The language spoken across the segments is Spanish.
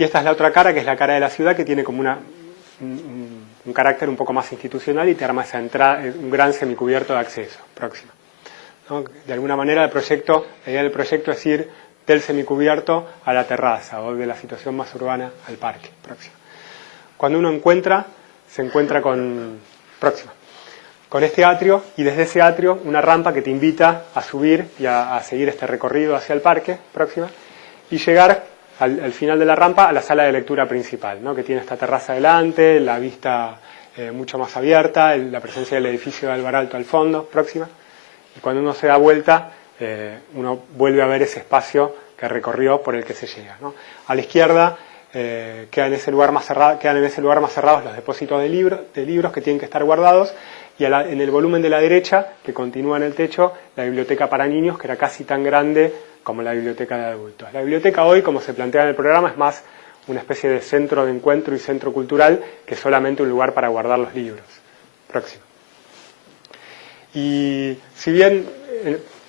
Y esta es la otra cara, que es la cara de la ciudad, que tiene como un carácter un poco más institucional y te arma esa entrada, un gran semicubierto de acceso. Próxima, ¿no? De alguna manera la idea del proyecto es ir del semicubierto a la terraza, o de la situación más urbana al parque. Próxima. Cuando uno se encuentra con este atrio, y desde ese atrio una rampa que te invita a subir y a seguir este recorrido hacia el parque. Próxima. Y llegar al final de la rampa a la sala de lectura principal, ¿no? Que tiene esta terraza delante, la vista mucho más abierta, la presencia del edificio de Alvaralto al fondo. Próxima. Y cuando uno se da vuelta, uno vuelve a ver ese espacio que recorrió, por el que se llega, ¿no? A la izquierda quedan en ese lugar más cerrados los depósitos de libros que tienen que estar guardados, y en el volumen de la derecha, que continúa en el techo, la biblioteca para niños, que era casi tan grande como la biblioteca de adultos. La biblioteca hoy, como se plantea en el programa, es más una especie de centro de encuentro y centro cultural que solamente un lugar para guardar los libros. Próximo. Y si bien,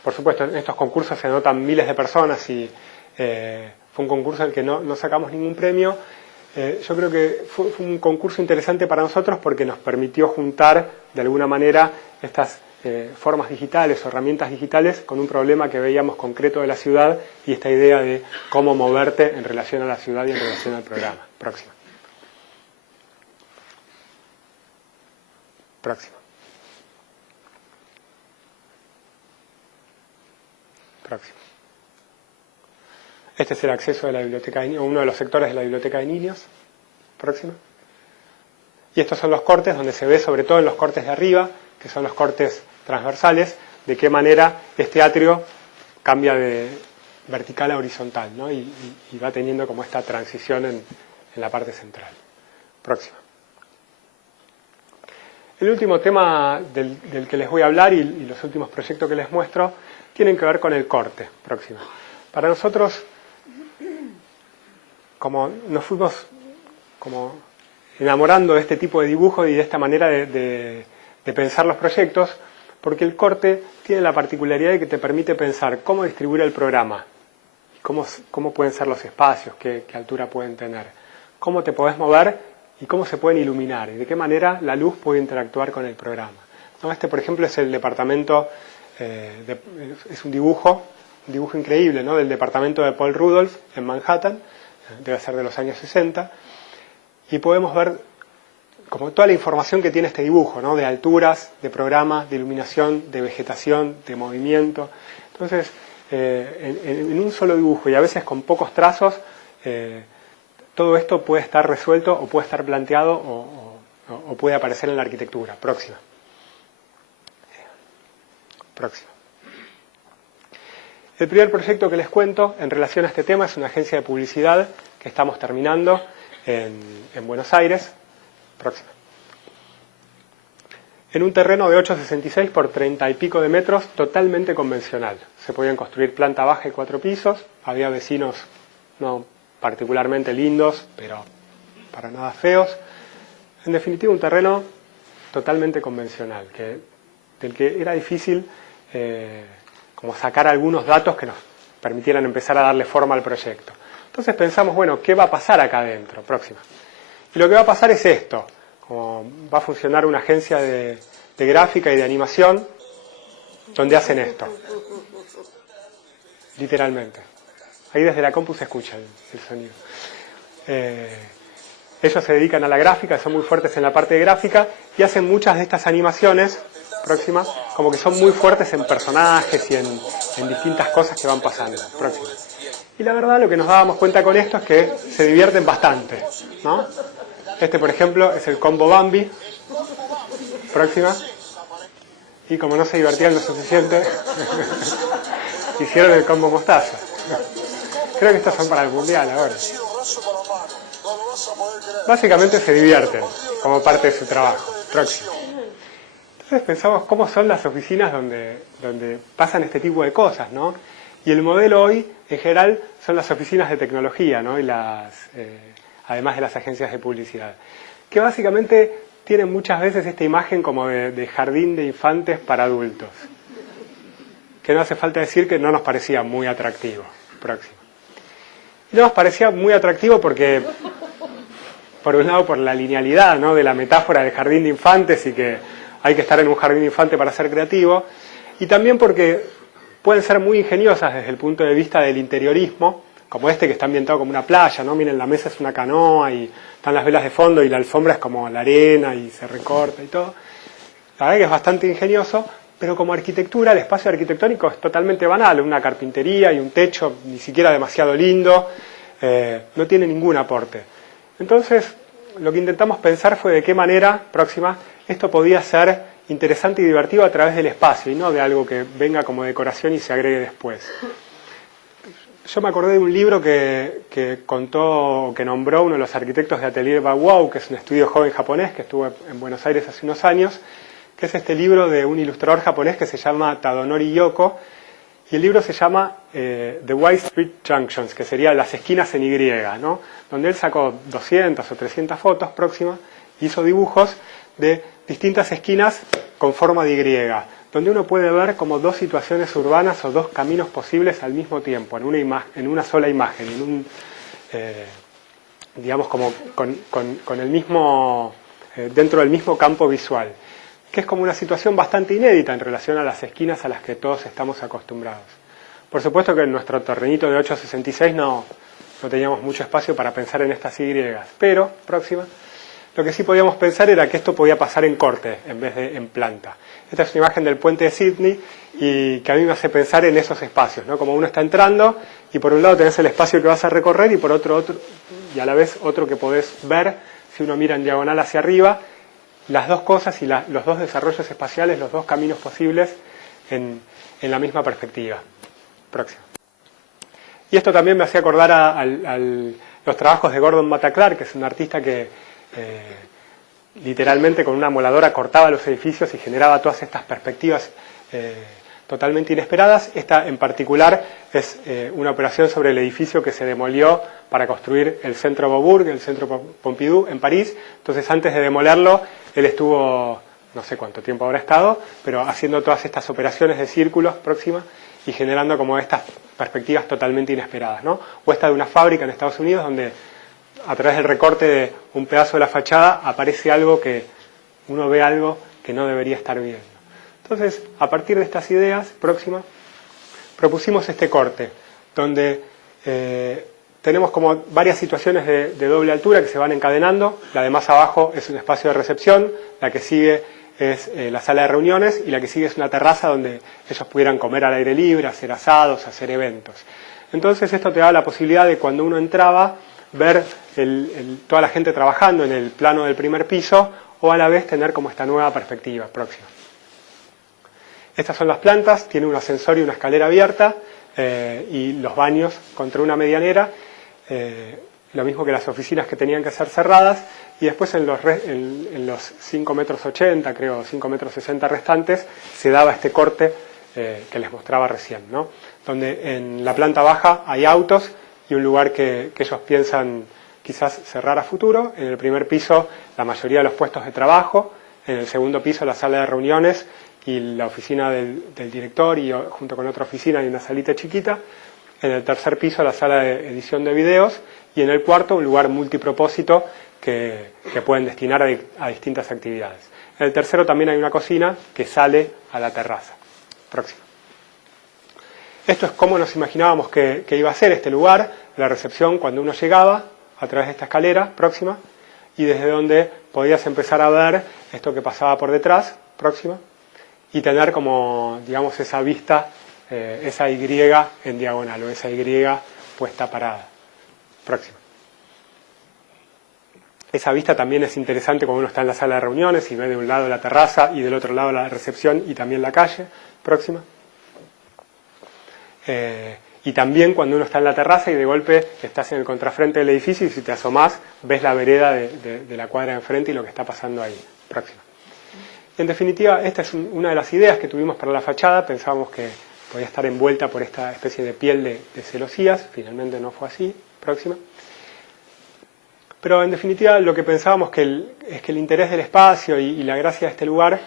por supuesto, en estos concursos se anotan miles de personas y fue un concurso en el que no sacamos ningún premio, yo creo que fue un concurso interesante para nosotros porque nos permitió juntar de alguna manera estas formas digitales o herramientas digitales con un problema que veíamos concreto de la ciudad y esta idea de cómo moverte en relación a la ciudad y en relación al programa. Próximo. Próximo. Próximo. Este es el acceso de la biblioteca de niños, uno de los sectores de la biblioteca de niños. Próximo. Y estos son los cortes, donde se ve sobre todo en los cortes de arriba, que son los cortes transversales, de qué manera este atrio cambia de vertical a horizontal, ¿no? y va teniendo como esta transición en la parte central. Próximo. El último tema del que les voy a hablar y los últimos proyectos que les muestro tienen que ver con el corte. Próximo. Para nosotros, como nos fuimos como enamorando de este tipo de dibujo y de esta manera de pensar los proyectos, porque el corte tiene la particularidad de que te permite pensar cómo distribuir el programa, cómo pueden ser los espacios, qué altura pueden tener, cómo te podés mover y cómo se pueden iluminar y de qué manera la luz puede interactuar con el programa. ¿No? Este, por ejemplo, es el departamento, es un dibujo increíble, ¿no? Del departamento de Paul Rudolph en Manhattan, debe ser de los años 60, y podemos ver como toda la información que tiene este dibujo, ¿no? De alturas, de programa, de iluminación, de vegetación, de movimiento. Entonces, en un solo dibujo y a veces con pocos trazos, todo esto puede estar resuelto o puede estar planteado o puede aparecer en la arquitectura. Próxima. Próxima. El primer proyecto que les cuento en relación a este tema es una agencia de publicidad que estamos terminando en Buenos Aires. Próxima. En un terreno de 8,66 por 30 y pico de metros, totalmente convencional. Se podían construir planta baja y 4 pisos, había vecinos no particularmente lindos, pero para nada feos. En definitiva, un terreno totalmente convencional, del que era difícil como sacar algunos datos que nos permitieran empezar a darle forma al proyecto. Entonces pensamos, bueno, ¿qué va a pasar acá adentro? Próxima. Y lo que va a pasar es esto. Como va a funcionar una agencia de gráfica y de animación donde hacen esto. Literalmente. Ahí desde la compu se escucha el sonido. Ellos se dedican a la gráfica, son muy fuertes en la parte de gráfica y hacen muchas de estas animaciones próximas, como que son muy fuertes en personajes y en distintas cosas que van pasando. Próxima. Y la verdad, lo que nos dábamos cuenta con esto es que se divierten bastante, ¿no? Este, por ejemplo, es el combo Bambi. Próxima. Y como no se divertían lo suficiente, hicieron el combo Mostaza. Creo que estos son para el mundial ahora. Básicamente se divierten como parte de su trabajo. Próximo. Entonces pensamos cómo son las oficinas donde pasan este tipo de cosas, ¿no? Y el modelo hoy, en general, son las oficinas de tecnología, ¿no? Y además de las agencias de publicidad, que básicamente tienen muchas veces esta imagen como de jardín de infantes para adultos, que no hace falta decir que no nos parecía muy atractivo. Próximo. Y nos parecía muy atractivo porque, por un lado, por la linealidad, ¿no?, de la metáfora del jardín de infantes y que hay que estar en un jardín de infantes para ser creativo, y también porque pueden ser muy ingeniosas desde el punto de vista del interiorismo, como este que está ambientado como una playa, ¿no? Miren, la mesa es una canoa y están las velas de fondo y la alfombra es como la arena y se recorta y todo. La verdad que es bastante ingenioso, pero como arquitectura, el espacio arquitectónico es totalmente banal, una carpintería y un techo ni siquiera demasiado lindo, no tiene ningún aporte. Entonces, lo que intentamos pensar fue de qué manera, próxima, esto podía ser interesante y divertido a través del espacio y no de algo que venga como decoración y se agregue después. Yo me acordé de un libro que contó, que nombró uno de los arquitectos de Atelier Bauhaus, que es un estudio joven japonés que estuvo en Buenos Aires hace unos años, que es este libro de un ilustrador japonés que se llama Tadonori Yoko, y el libro se llama The White Street Junctions, que sería las esquinas en Y, ¿no?, donde él sacó 200 o 300 fotos próximas, hizo dibujos de distintas esquinas con forma de Y, donde uno puede ver como dos situaciones urbanas o dos caminos posibles al mismo tiempo, en una sola imagen, digamos como con el mismo, dentro del mismo campo visual, que es como una situación bastante inédita en relación a las esquinas a las que todos estamos acostumbrados. Por supuesto que en nuestro terrenito de 866 no teníamos mucho espacio para pensar en estas Y, pero, próxima, lo que sí podíamos pensar era que esto podía pasar en corte en vez de en planta. Esta es una imagen del puente de Sydney y que a mí me hace pensar en esos espacios, ¿no? Como uno está entrando y por un lado tenés el espacio que vas a recorrer y por otro y a la vez otro que podés ver si uno mira en diagonal hacia arriba, las dos cosas y los dos desarrollos espaciales, los dos caminos posibles en la misma perspectiva. Próximo. Y esto también me hacía acordar a los trabajos de Gordon Matta Clark, que es un artista que literalmente con una moladora cortaba los edificios y generaba todas estas perspectivas totalmente inesperadas. Esta en particular es una operación sobre el edificio que se demolió para construir el Centro Beaubourg, el Centro Pompidou en París. Entonces, antes de demolerlo, él estuvo, no sé cuánto tiempo habrá estado, pero haciendo todas estas operaciones de círculos próximas y generando como estas perspectivas totalmente inesperadas, ¿no? O esta de una fábrica en Estados Unidos donde a través del recorte de un pedazo de la fachada aparece algo que uno ve algo que no debería estar viendo. Entonces, a partir de estas ideas próximas, propusimos este corte, donde tenemos como varias situaciones de doble altura que se van encadenando. La de más abajo es un espacio de recepción, la que sigue es la sala de reuniones y la que sigue es una terraza donde ellos pudieran comer al aire libre, hacer asados, hacer eventos. Entonces esto te da la posibilidad de cuando uno entraba ver toda la gente trabajando en el plano del primer piso o a la vez tener como esta nueva perspectiva próxima. Estas son las plantas, tiene un ascensor y una escalera abierta y los baños contra una medianera, lo mismo que las oficinas que tenían que ser cerradas, y después en los 5 metros 80, creo, 5 metros 60 restantes, se daba este corte que les mostraba recién, ¿no? Donde en la planta baja hay autos y un lugar que ellos piensan quizás cerrar a futuro. En el primer piso la mayoría de los puestos de trabajo, en el segundo piso la sala de reuniones y la oficina del director y junto con otra oficina hay una salita chiquita. En el tercer piso la sala de edición de videos y en el cuarto un lugar multipropósito que pueden destinar a distintas actividades. En el tercero también hay una cocina que sale a la terraza. Próximo. Esto es cómo nos imaginábamos que iba a ser este lugar, la recepción cuando uno llegaba a través de esta escalera próxima y desde donde podías empezar a ver esto que pasaba por detrás, próxima, y tener como, digamos, esa vista, esa Y en diagonal o esa Y puesta parada. Próxima. Esa vista también es interesante cuando uno está en la sala de reuniones y ve de un lado la terraza y del otro lado la recepción y también la calle. Próxima. Y también cuando uno está en la terraza y de golpe estás en el contrafrente del edificio y si te asomás ves la vereda de la cuadra de enfrente y lo que está pasando ahí. Próxima. En definitiva, esta es una de las ideas que tuvimos para la fachada. Pensábamos que podía estar envuelta por esta especie de piel de celosías. Finalmente no fue así. Próxima. Pero en definitiva lo que pensábamos es que el interés del espacio y la gracia de este lugar,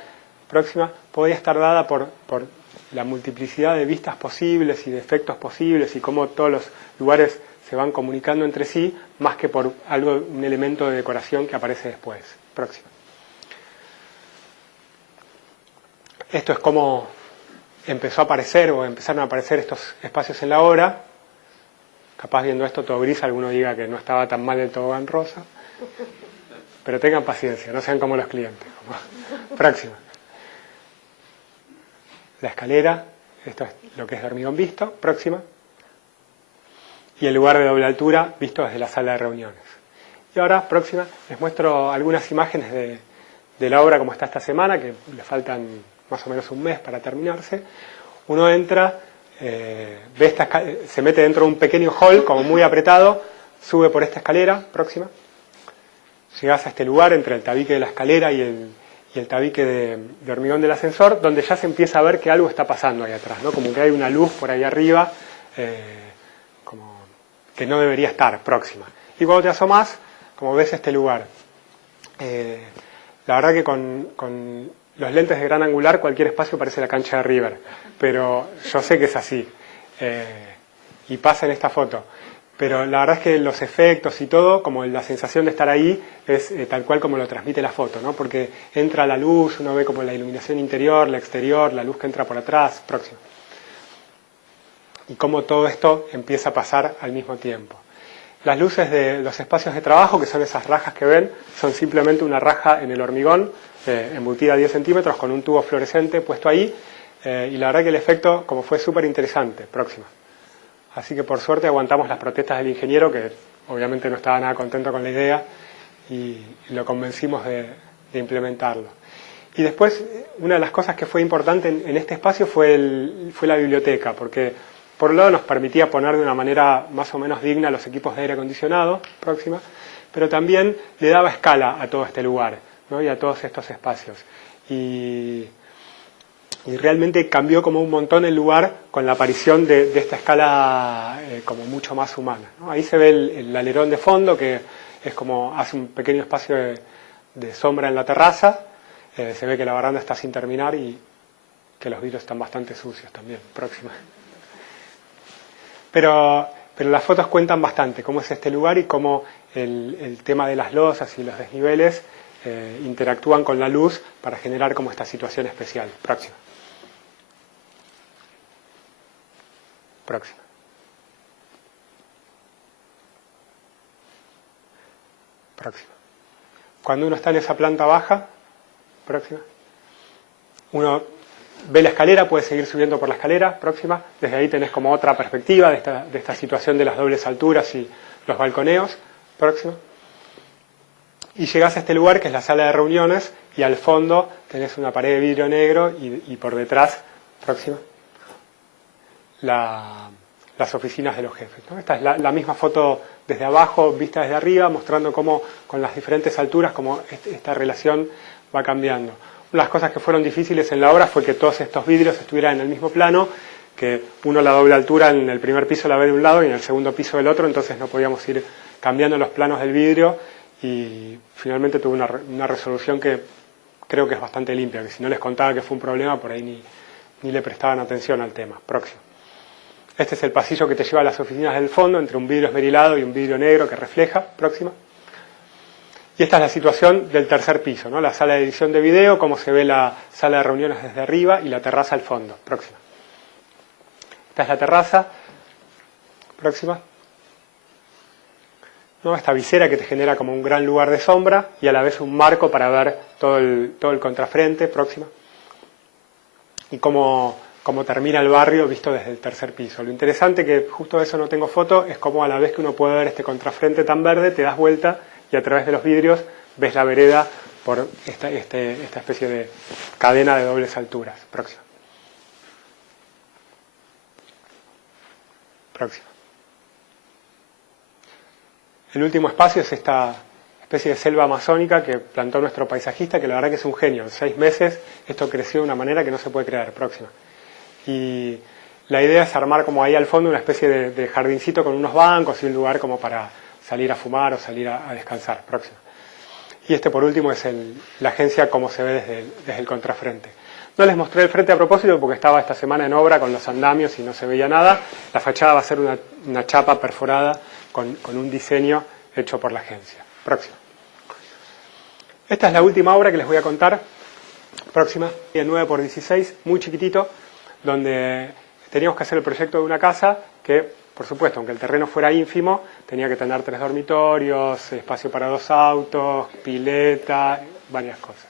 próxima, podía estar dada por la multiplicidad de vistas posibles y de efectos posibles y cómo todos los lugares se van comunicando entre sí más que por un elemento de decoración que aparece después. Próximo. Esto es como empezó a aparecer o empezaron a aparecer estos espacios en la obra. Capaz viendo esto todo gris, alguno diga que no estaba tan mal el tobogán rosa. Pero tengan paciencia, no sean como los clientes. Próximo. La escalera, esto es lo que es de hormigón visto. Próxima. Y el lugar de doble altura visto desde la sala de reuniones. Y ahora, próxima, les muestro algunas imágenes de la obra como está esta semana, que le faltan más o menos un mes para terminarse. Uno entra, se mete dentro de un pequeño hall, como muy apretado, sube por esta escalera, próxima. Llegás a este lugar entre el tabique de la escalera y el tabique de hormigón del ascensor, donde ya se empieza a ver que algo está pasando ahí atrás, ¿no? Como que hay una luz por ahí arriba, como que no debería estar, próxima. Y cuando te asomás, como ves este lugar, la verdad que con los lentes de gran angular cualquier espacio parece la cancha de River, pero yo sé que es así, y pasa en esta foto. Pero la verdad es que los efectos y todo, como la sensación de estar ahí, es tal cual como lo transmite la foto, ¿no? Porque entra la luz, uno ve como la iluminación interior, la exterior, la luz que entra por atrás, próximo. Y cómo todo esto empieza a pasar al mismo tiempo. Las luces de los espacios de trabajo, que son esas rajas que ven, son simplemente una raja en el hormigón, embutida a 10 centímetros con un tubo fluorescente puesto ahí, y la verdad que el efecto como fue súper interesante. Próxima. Así que por suerte aguantamos las protestas del ingeniero, que obviamente no estaba nada contento con la idea, y lo convencimos de implementarlo. Y después, una de las cosas que fue importante en este espacio fue la biblioteca, porque por un lado nos permitía poner de una manera más o menos digna los equipos de aire acondicionado, próxima, pero también le daba escala a todo este lugar, ¿no? Y a todos estos espacios. Y realmente cambió como un montón el lugar con la aparición de esta escala como mucho más humana, ¿no? Ahí se ve el alerón de fondo, que es como hace un pequeño espacio de sombra en la terraza. Se ve que la baranda está sin terminar y que los vidrios están bastante sucios también. Próxima. Pero las fotos cuentan bastante cómo es este lugar y cómo el tema de las losas y los desniveles interactúan con la luz para generar como esta situación especial. Próxima. Próxima. Próxima. Cuando uno está en esa planta baja, próxima, uno ve la escalera, puede seguir subiendo por la escalera, próxima, desde ahí tenés como otra perspectiva de esta situación de las dobles alturas y los balconeos, próxima. Y llegás a este lugar que es la sala de reuniones y al fondo tenés una pared de vidrio negro y por detrás, próxima, las oficinas de los jefes, ¿no? Esta es la misma foto desde abajo, vista desde arriba, mostrando cómo con las diferentes alturas, cómo esta relación va cambiando. Una de las cosas que fueron difíciles en la obra fue que todos estos vidrios estuvieran en el mismo plano, que uno la doble altura en el primer piso la ve de un lado y en el segundo piso del otro, entonces no podíamos ir cambiando los planos del vidrio y finalmente tuve una resolución que creo que es bastante limpia, que si no les contaba que fue un problema, por ahí ni le prestaban atención al tema. Próximo. Este es el pasillo que te lleva a las oficinas del fondo, entre un vidrio esmerilado y un vidrio negro que refleja. Próxima. Y esta es la situación del tercer piso, ¿no? La sala de edición de video, cómo se ve la sala de reuniones desde arriba y la terraza al fondo. Próxima. Esta es la terraza. Próxima. ¿No? Esta visera que te genera como un gran lugar de sombra y a la vez un marco para ver todo el contrafrente. Próxima. Y cómo termina el barrio visto desde el tercer piso. Lo interesante, que justo de eso no tengo foto, es cómo a la vez que uno puede ver este contrafrente tan verde, te das vuelta y a través de los vidrios ves la vereda por esta especie de cadena de dobles alturas. Próxima. Próxima. El último espacio es esta especie de selva amazónica que plantó nuestro paisajista, que la verdad que es un genio. En 6 meses esto creció de una manera que no se puede creer. Próxima. Y la idea es armar como ahí al fondo una especie de jardincito con unos bancos y un lugar como para salir a fumar o salir a descansar. Próximo. Y este por último es la agencia como se ve desde el contrafrente. No les mostré el frente a propósito porque estaba esta semana en obra con los andamios y no se veía nada. La fachada va a ser una chapa perforada con un diseño hecho por la agencia. Próxima. Esta es la última obra que les voy a contar. Próxima. 9×16, muy chiquitito, donde teníamos que hacer el proyecto de una casa que, por supuesto, aunque el terreno fuera ínfimo, tenía que tener 3 dormitorios, espacio para 2 autos, pileta, varias cosas.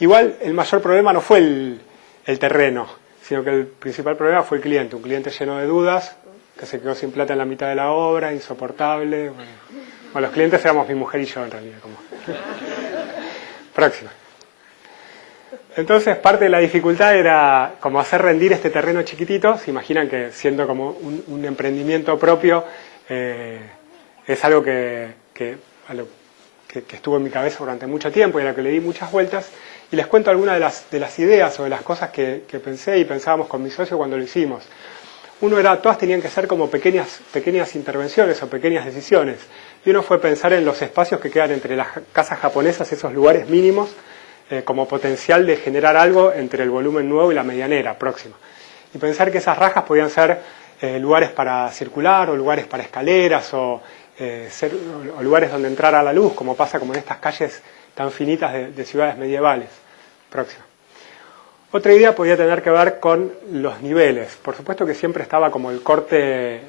Igual, el mayor problema no fue el terreno, sino que el principal problema fue el cliente. Un cliente lleno de dudas, que se quedó sin plata en la mitad de la obra, insoportable. Bueno, los clientes éramos mi mujer y yo, en realidad. Próxima. Entonces, parte de la dificultad era como hacer rendir este terreno chiquitito. Se imaginan que siendo como un emprendimiento propio, es algo que estuvo en mi cabeza durante mucho tiempo y a lo que le di muchas vueltas. Y les cuento algunas de las ideas o de las cosas que pensé y pensábamos con mi socio cuando lo hicimos. Uno era, todas tenían que ser como pequeñas intervenciones o pequeñas decisiones. Y uno fue pensar en los espacios que quedan entre las casas japonesas, esos lugares mínimos, como potencial de generar algo entre el volumen nuevo y la medianera próxima. Y pensar que esas rajas podían ser lugares para circular o lugares para escaleras o lugares donde entrara la luz, como pasa como en estas calles tan finitas de ciudades medievales. Próxima. Otra idea podía tener que ver con los niveles. Por supuesto que siempre estaba como el corte,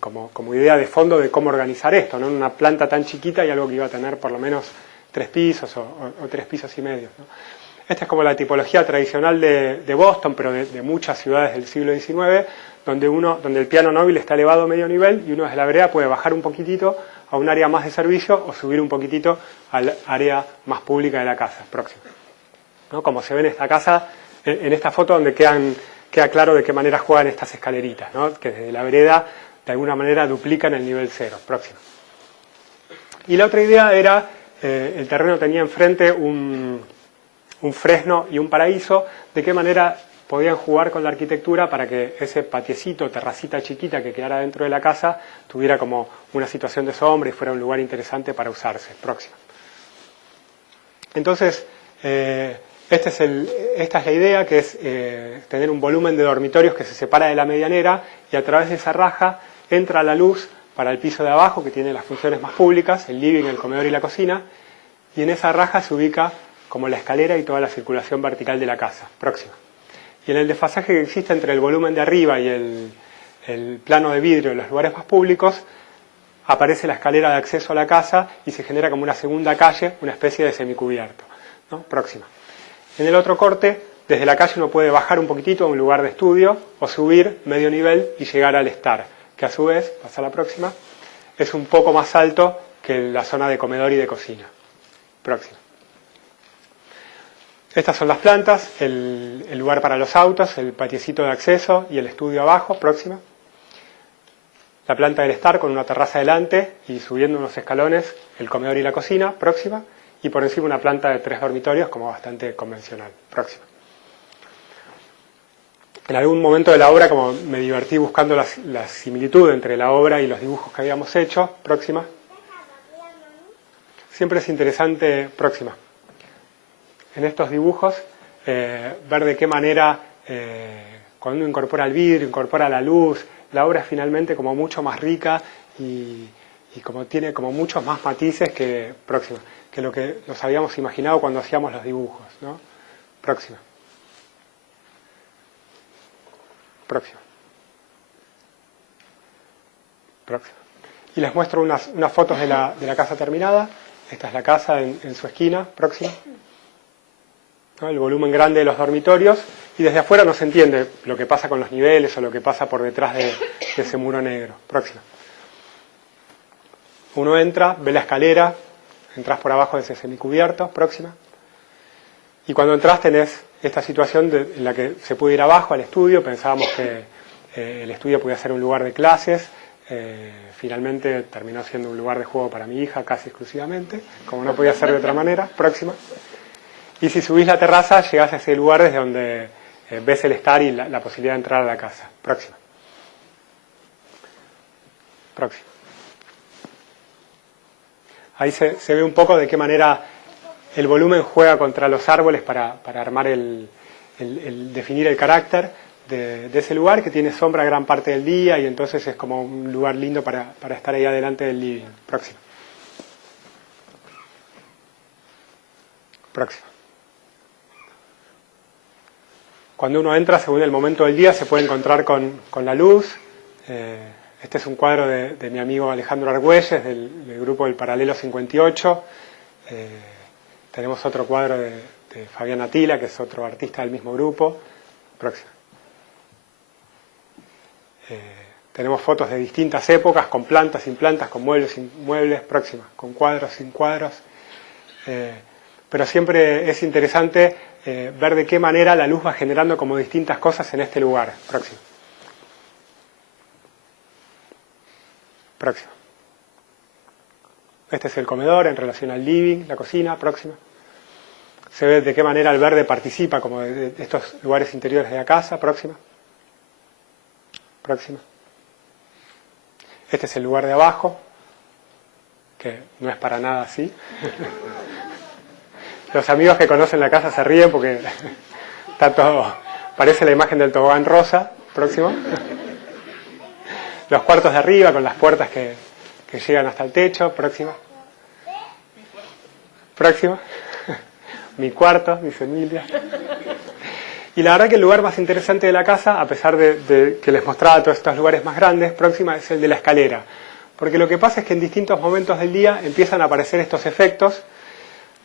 como idea de fondo de cómo organizar esto, ¿no? En una planta tan chiquita y algo que iba a tener por lo menos 3 pisos o 3 pisos y medio, ¿no? Esta es como la tipología tradicional de Boston, pero de muchas ciudades del siglo XIX, donde el piano móvil está elevado a medio nivel y uno desde la vereda puede bajar un poquitito a un área más de servicio o subir un poquitito al área más pública de la casa. Próximo. ¿No? Como se ve en esta casa, en esta foto donde queda claro de qué manera juegan estas escaleritas, ¿no? Que desde la vereda de alguna manera duplican el nivel 0. Próximo. Y la otra idea era, el terreno tenía enfrente un fresno y un paraíso, de qué manera podían jugar con la arquitectura para que ese patiecito, terracita chiquita que quedara dentro de la casa, tuviera como una situación de sombra y fuera un lugar interesante para usarse. Próximo. Entonces, esta es la idea, que es tener un volumen de dormitorios que se separa de la medianera y a través de esa raja entra la luz para el piso de abajo, que tiene las funciones más públicas, el living, el comedor y la cocina, y en esa raja se ubica como la escalera y toda la circulación vertical de la casa. Próxima. Y en el desfasaje que existe entre el volumen de arriba y el plano de vidrio en los lugares más públicos, aparece la escalera de acceso a la casa y se genera como una segunda calle, una especie de semicubierto, ¿no? Próxima. En el otro corte, desde la calle uno puede bajar un poquitito a un lugar de estudio o subir medio nivel y llegar al estar, que a su vez, pasa a la próxima, es un poco más alto que la zona de comedor y de cocina. Próxima. Estas son las plantas, el lugar para los autos, el patiecito de acceso y el estudio abajo. Próxima. La planta del estar con una terraza delante y subiendo unos escalones el comedor y la cocina. Próxima. Y por encima una planta de 3 dormitorios como bastante convencional. Próxima. En algún momento de la obra como me divertí buscando la similitud entre la obra y los dibujos que habíamos hecho. Próxima. Siempre es interesante. Próxima. En estos dibujos, ver de qué manera, cuando uno incorpora el vidrio, incorpora la luz, la obra es finalmente como mucho más rica y como tiene como muchos más matices que lo que nos habíamos imaginado cuando hacíamos los dibujos, ¿no? Próxima. Próxima. Próxima. Y les muestro unas fotos de la casa terminada. Esta es la casa en su esquina. Próxima. ¿No? El volumen grande de los dormitorios, y desde afuera no se entiende lo que pasa con los niveles o lo que pasa por detrás de ese muro negro. Próximo. Uno entra, ve la escalera, entras por abajo de ese semicubierto. Próxima. Y cuando entras tenés esta situación en la que se puede ir abajo al estudio. Pensábamos que el estudio podía ser un lugar de clases. Finalmente terminó siendo un lugar de juego para mi hija casi exclusivamente, como no podía ser de otra manera. Próxima. Y si subís la terraza, llegás a ese lugar desde donde ves el estar y la posibilidad de entrar a la casa. Próxima. Próxima. Ahí se ve un poco de qué manera el volumen juega contra los árboles para armar el el definir el carácter de ese lugar, que tiene sombra gran parte del día y entonces es como un lugar lindo para estar ahí adelante del living. Próximo. Próximo. Cuando uno entra, según el momento del día, se puede encontrar con la luz. Este es un cuadro de mi amigo Alejandro Argüelles, del grupo del Paralelo 58. Tenemos otro cuadro de Fabián Atila, que es otro artista del mismo grupo. Próximo. Tenemos fotos de distintas épocas, con plantas, sin plantas, con muebles, sin muebles. Próxima. Con cuadros, sin cuadros. Pero siempre es interesante ver de qué manera la luz va generando como distintas cosas en este lugar. Próximo. Próximo. Este es el comedor en relación al living, la cocina. Próxima. Se ve de qué manera el verde participa como de estos lugares interiores de la casa. Próxima. Próxima. Este es el lugar de abajo, que no es para nada así. Los amigos que conocen la casa se ríen porque está todo, parece la imagen del tobogán rosa. Próximo. Los cuartos de arriba con las puertas que llegan hasta el techo. Próximo. Próximo. Mi cuarto, dice Emilia. Y la verdad que el lugar más interesante de la casa, a pesar de que les mostraba todos estos lugares más grandes, próxima, es el de la escalera. Porque lo que pasa es que en distintos momentos del día empiezan a aparecer estos efectos.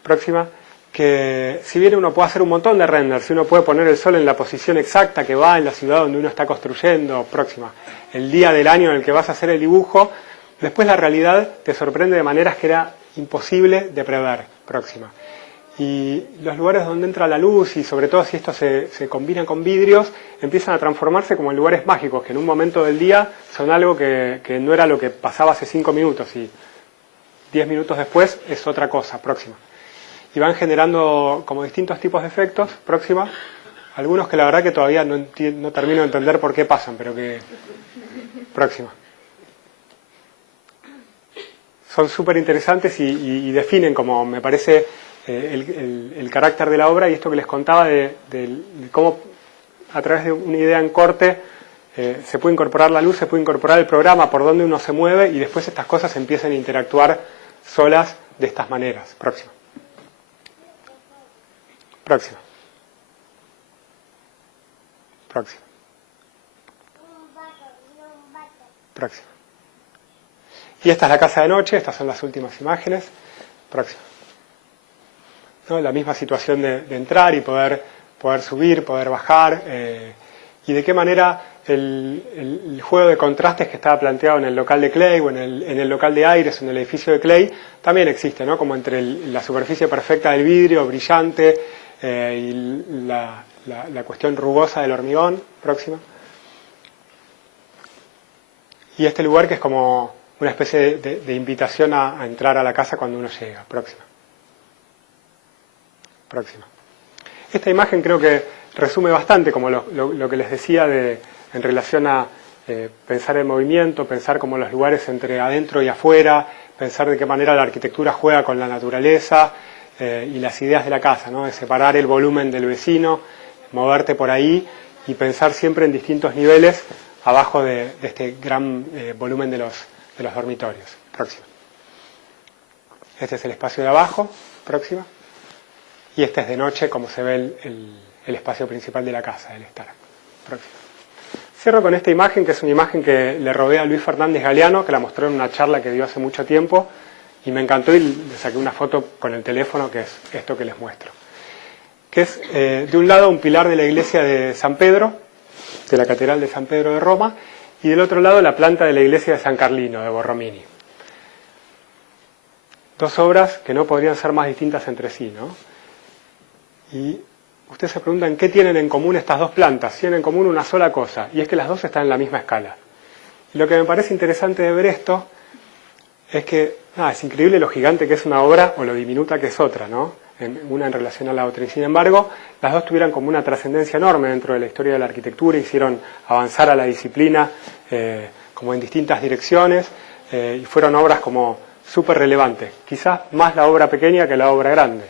Próxima. Que si bien uno puede hacer un montón de renders, si uno puede poner el sol en la posición exacta que va en la ciudad donde uno está construyendo, próxima, el día del año en el que vas a hacer el dibujo, después la realidad te sorprende de maneras que era imposible de prever. Próxima. Y los lugares donde entra la luz, y sobre todo si estos se combinan con vidrios, empiezan a transformarse como en lugares mágicos, que en un momento del día son algo que no era lo que pasaba hace 5 minutos, y 10 minutos después es otra cosa. Próxima. Y van generando como distintos tipos de efectos. Próxima. Algunos que la verdad que todavía no termino de entender por qué pasan, pero que... Próxima. Son súper interesantes y definen, como me parece, el carácter de la obra, y esto que les contaba de cómo a través de una idea en corte se puede incorporar la luz, se puede incorporar el programa, por donde uno se mueve, y después estas cosas empiezan a interactuar solas de estas maneras. Próxima. Próxima. Próxima. Próxima. Y esta es la casa de noche, estas son las últimas imágenes. Próxima. ¿No? La misma situación de entrar y poder subir, poder bajar, y de qué manera el juego de contrastes que estaba planteado en el local de Clay o en el local de Aires, en el edificio de Clay, también existe, ¿no? Como entre la superficie perfecta del vidrio, brillante, y la cuestión rugosa del hormigón. Próxima. Y este lugar que es como una especie de invitación a entrar a la casa cuando uno llega. Próxima. Próxima. Esta imagen creo que resume bastante como lo que les decía en relación a pensar el movimiento, pensar como los lugares entre adentro y afuera, pensar de qué manera la arquitectura juega con la naturaleza, y las ideas de la casa, ¿no? De separar el volumen del vecino, moverte por ahí y pensar siempre en distintos niveles abajo de este gran volumen de los dormitorios. Próxima. Este es el espacio de abajo. Próxima. Y este es de noche, como se ve el espacio principal de la casa, el estar. Próxima. Cierro con esta imagen, que es una imagen que le robé a Luis Fernández Galeano, que la mostró en una charla que dio hace mucho tiempo, y me encantó y le saqué una foto con el teléfono, que es esto que les muestro. Que es, de un lado, un pilar de la iglesia de San Pedro, de la Catedral de San Pedro de Roma, y del otro lado la planta de la iglesia de San Carlino, de Borromini. Dos obras que no podrían ser más distintas entre sí, ¿no? Y ustedes se preguntan, ¿qué tienen en común estas dos plantas? Tienen en común una sola cosa, y es que las dos están en la misma escala. Y lo que me parece interesante de ver esto es que es increíble lo gigante que es una obra o lo diminuta que es otra, ¿no? Una en relación a la otra. Y sin embargo, las dos tuvieron como una trascendencia enorme dentro de la historia de la arquitectura, hicieron avanzar a la disciplina como en distintas direcciones, y fueron obras como súper relevantes. Quizás más la obra pequeña que la obra grande.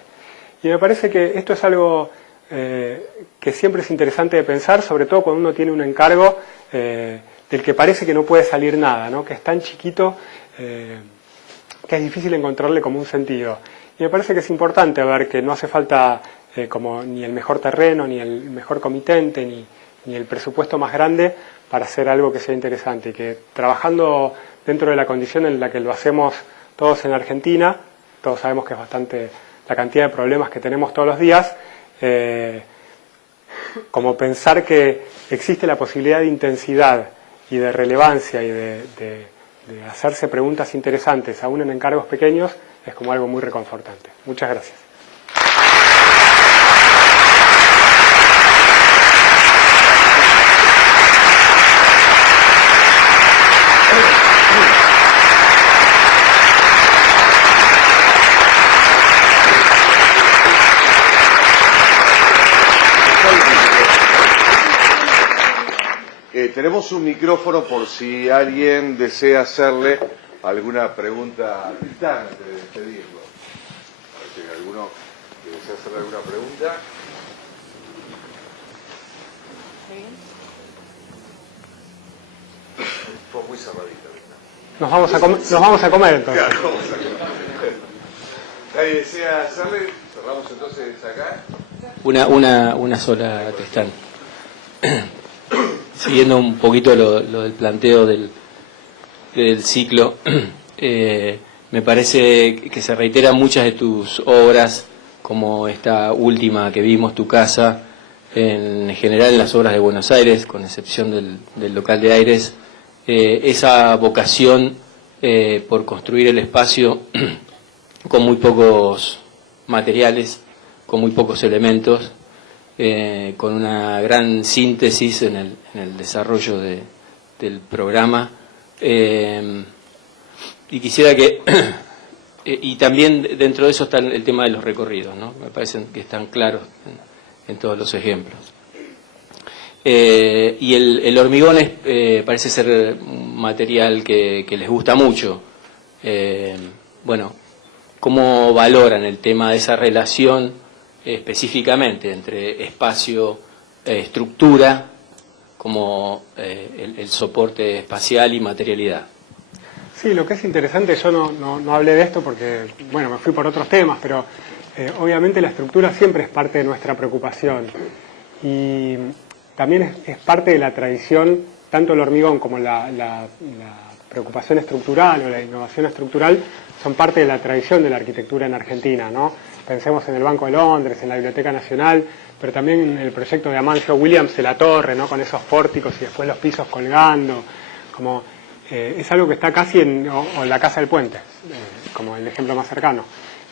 Y me parece que esto es algo que siempre es interesante de pensar, sobre todo cuando uno tiene un encargo del que parece que no puede salir nada, ¿no? Que es tan chiquito que es difícil encontrarle como un sentido. Y me parece que es importante ver que no hace falta como ni el mejor terreno, ni el mejor comitente, ni el presupuesto más grande para hacer algo que sea interesante, y que trabajando dentro de la condición en la que lo hacemos todos en Argentina, todos sabemos que es bastante la cantidad de problemas que tenemos todos los días, como pensar que existe la posibilidad de intensidad y de relevancia y de hacerse preguntas interesantes aún en encargos pequeños, es como algo muy reconfortante. Muchas gracias. Tenemos un micrófono por si alguien desea hacerle alguna pregunta a Tristán antes de despedirlo. A ver si hay alguno que desea hacerle alguna pregunta. Fue muy cerradita. Nos vamos a comer entonces. Claro, vamos a comer. ¿Nadie desea hacerle? Cerramos entonces acá. Una sola, Tristán. Siguiendo un poquito lo del planteo del ciclo, me parece que se reiteran muchas de tus obras, como esta última que vimos, Tu Casa, en general en las obras de Buenos Aires, con excepción del local de Aires, esa vocación por construir el espacio con muy pocos materiales, con muy pocos elementos, con una gran síntesis en el desarrollo del programa, y quisiera que y también dentro de eso está el tema de los recorridos, ¿no? Me parecen que están claros en todos los ejemplos, y el hormigón parece ser un material que les gusta mucho. Bueno, ¿cómo valoran el tema de esa relación específicamente entre espacio, estructura, como el soporte espacial y materialidad? Sí, lo que es interesante, yo no hablé de esto porque, bueno, me fui por otros temas, pero obviamente la estructura siempre es parte de nuestra preocupación, y también es parte de la tradición, tanto el hormigón como la preocupación estructural o la innovación estructural son parte de la tradición de la arquitectura en Argentina, ¿no? Pensemos en el Banco de Londres, en la Biblioteca Nacional, pero también en el proyecto de Amancio Williams de la Torre, ¿no? Con esos pórticos y después los pisos colgando, como es algo que está casi o en la Casa del Puente, como el ejemplo más cercano,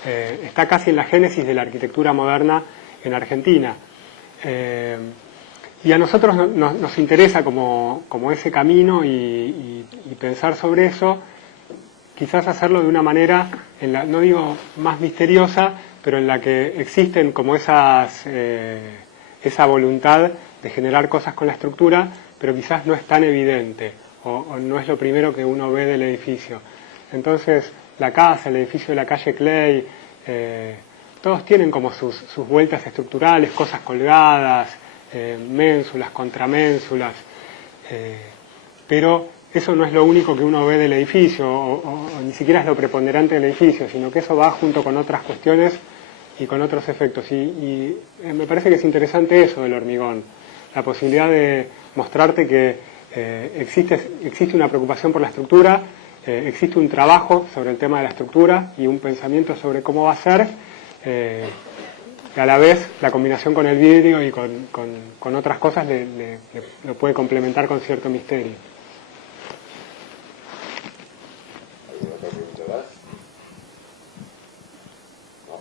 está casi en la génesis de la arquitectura moderna en Argentina. Y a nosotros nos interesa como ese camino y pensar sobre eso, quizás hacerlo de una manera, no digo más misteriosa, pero en la que existen como esa voluntad de generar cosas con la estructura, pero quizás no es tan evidente, o no es lo primero que uno ve del edificio. Entonces, la casa, el edificio de la calle Clay, todos tienen como sus vueltas estructurales, cosas colgadas, ménsulas, contraménsulas, pero eso no es lo único que uno ve del edificio, o ni siquiera es lo preponderante del edificio, sino que eso va junto con otras cuestiones y con otros efectos. Y me parece que es interesante eso del hormigón, la posibilidad de mostrarte que existe una preocupación por la estructura, existe un trabajo sobre el tema de la estructura y un pensamiento sobre cómo va a ser, y a la vez la combinación con el vidrio y con otras cosas lo puede complementar con cierto misterio. ¿Alguna otra pregunta más? ¿No?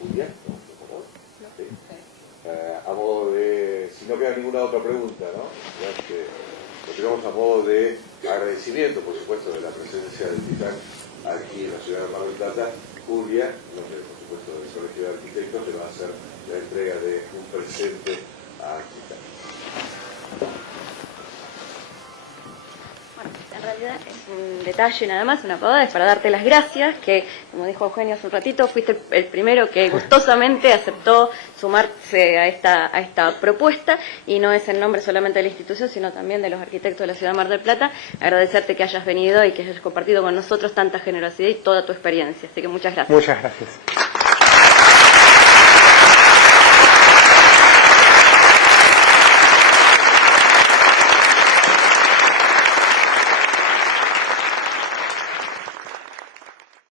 ¿Julia? ¿No? ¿Por favor? Sí. A modo de... Si no queda ninguna otra pregunta, ¿no? Ya que lo tenemos a modo de agradecimiento, por supuesto, de la presencia del Titán aquí en la ciudad de Mar del Plata. Julia, donde por supuesto del Colegio de Arquitectos, le va a hacer la entrega de un presente a Titán. Bueno, en realidad realidad es un detalle nada más, una pavada, es para darte las gracias, que como dijo Eugenio hace un ratito, fuiste el primero que gustosamente aceptó sumarse a esta propuesta, y no es en nombre solamente de la institución, sino también de los arquitectos de la Ciudad de Mar del Plata, agradecerte que hayas venido y que hayas compartido con nosotros tanta generosidad y toda tu experiencia. Así que muchas gracias. Muchas gracias.